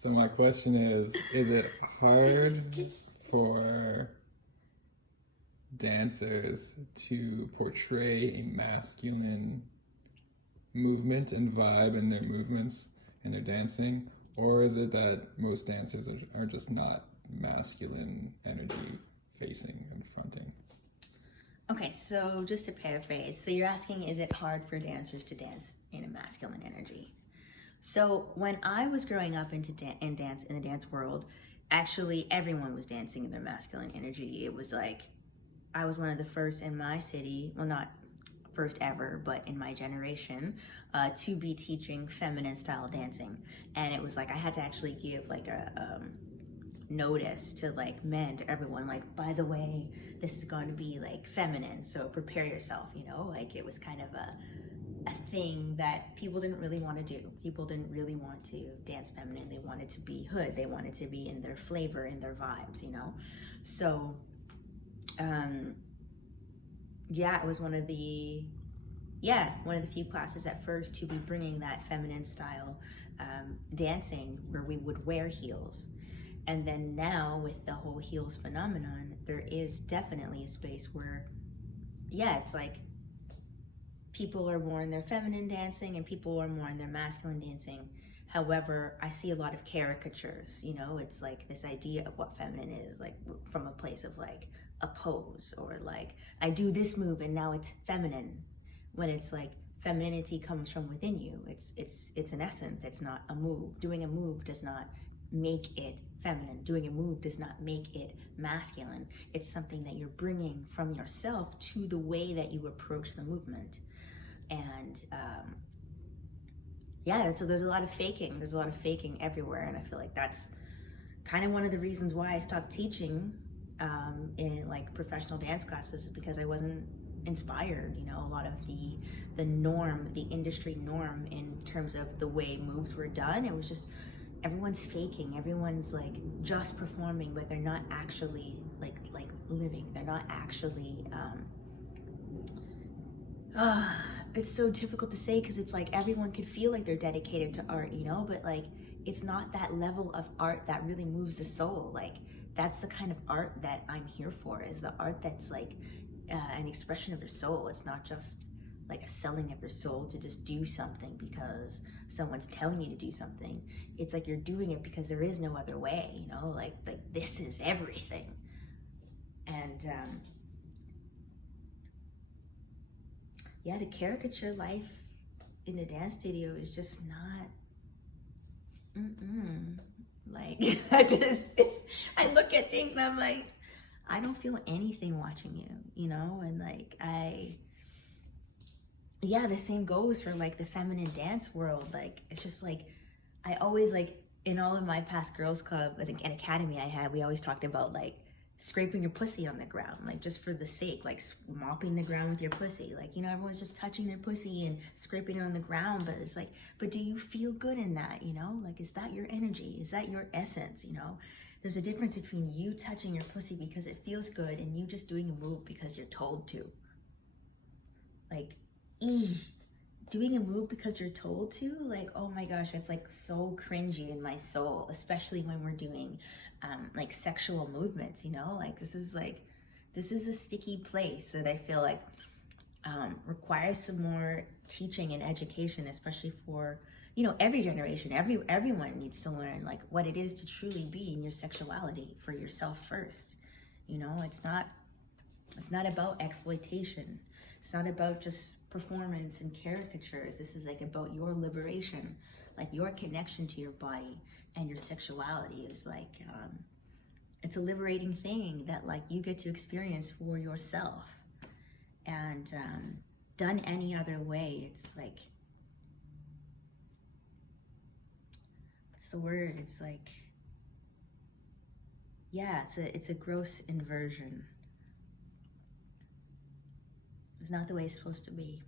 So my question is it hard for dancers to portray a masculine movement and vibe in their movements and their dancing? Or is it that most dancers are just not masculine energy facing and fronting? Okay, so just to paraphrase, so you're asking, is it hard for dancers to dance in a masculine energy? So when I was growing up in the dance world, actually everyone was dancing in their masculine energy. It was like I was one of the first in my city, well, not first ever, but in my generation, to be teaching feminine style dancing. And it was like I had to actually give like a notice to like men, to everyone, like, by the way, this is going to be like feminine, so prepare yourself, you know, like it was kind of a thing that people didn't really want to do. People didn't really want to dance feminine. They wanted to be hood. They wanted to be in their flavor, in their vibes, you know? So, yeah, it was one of the few classes at first to be bringing that feminine style dancing where we would wear heels. And then now with the whole heels phenomenon, there is definitely a space where, yeah, it's like people are more in their feminine dancing and people are more in their masculine dancing. However, I see a lot of caricatures, you know, it's like this idea of what feminine is, like from a place of like a pose, or like I do this move and now it's feminine, when it's like femininity comes from within you. It's an essence, it's not a move. Doing a move does not make it feminine. Doing a move does not make it masculine. It's something that you're bringing from yourself to the way that you approach the movement. And yeah, so there's a lot of faking. There's a lot of faking everywhere, and I feel like that's kind of one of the reasons why I stopped teaching in like professional dance classes, is because I wasn't inspired. You know, a lot of the norm, the industry norm in terms of the way moves were done, it was just everyone's faking. Everyone's like just performing, but they're not actually like living. They're not actually it's so difficult to say, because it's like everyone could feel like they're dedicated to art, you know, but like it's not that level of art that really moves the soul. Like that's the kind of art that I'm here for, is the art that's like an expression of your soul. It's not just like a selling of your soul to just do something because someone's telling you to do something. It's like you're doing it because there is no other way, you know, like this is everything. And yeah, to caricature life in the dance studio is just not, like I look at things and I'm like, I don't feel anything watching you, you know? And like yeah, the same goes for like the feminine dance world. Like it's just like I always, like, in all of my past girls club, I think an academy I had, we always talked about like scraping your pussy on the ground, like just for the sake, like mopping the ground with your pussy. Like, you know, everyone's just touching their pussy and scraping it on the ground, but it's like, but do you feel good in that, you know? Like, is that your energy? Is that your essence, you know? There's a difference between you touching your pussy because it feels good and you just doing a move because you're told to. Like, doing a move because you're told to, like, oh my gosh, it's like so cringy in my soul, especially when we're doing like sexual movements, you know? Like this is a sticky place that I feel like requires some more teaching and education, especially for, you know, every generation. Everyone needs to learn like what it is to truly be in your sexuality for yourself first. You know, it's not about exploitation. It's not about just performance and caricatures. This is like about your liberation, like your connection to your body and your sexuality is like, it's a liberating thing that like you get to experience for yourself. And done any other way, it's like, what's the word? It's like, yeah, it's a gross inversion. It's not the way it's supposed to be.